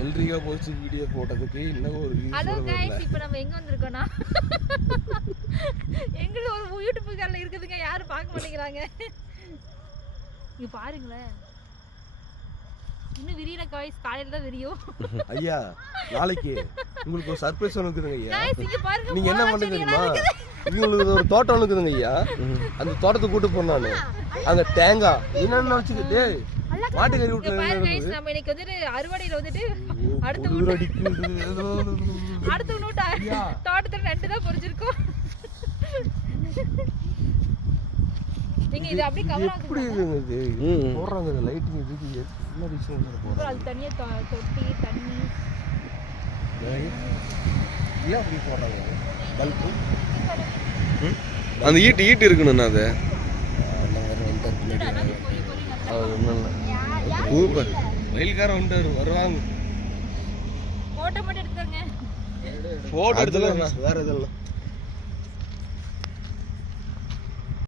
எல்ரிகா post video போட்டதுக்கு இன்னும் ஒரு வியூஸ் ஹலோ गाइस இப்போ நம்ம எங்க வந்திருக்கோம்னா எங்க ஒரு யூடியூப் சேனல் இருக்குதுங்க யாரும் பார்க்க மாட்டேங்கறாங்க இங்க பாருங்களே இன்னும் விரியல गाइस காலையில தான் விரியும் ஐயா நாளைக்கு உங்களுக்கு ஒரு சர்ப்ரைஸ் இருக்குதுங்க ஐயா गाइस இங்க பாருங்க நீங்க என்ன பண்ணுங்க தெரியுமா உங்களுக்கு ஒரு தோட்டம் இருக்குதுங்க ஐயா அந்த தோட்டத்துக்கு கூட்டி போறானே அங்க தேங்காய் என்னன்னு வச்சுட்டு டேய் மாட்டுக்கறி விட்டு பாருங்க गाइस நம்ம இன்னைக்கு வந்து அறுவடையில வந்துட்டு அடுத்த நோட்டா தோட்டத்துல ரெண்டு தான் பொரிச்சிருக்கோம் நீங்க இது அப்படியே கவர் ஆகுது எப்படி இது போறாங்க லைட்டிங் இதுக்கு என்ன விஷயம் போறாங்க அது தனியா தொட்டி தண்ணி ஏன் அப்படி போறாங்க பல்பு அந்த ஈட்டு இருக்கணும் அது சூப்பர் வெயில்காரன் வந்துட்டாரு வருவாங்க போட்டோ மட்டும் எடுத்துங்க போட்டோ எடுத்துல வேற எதெல்லாம்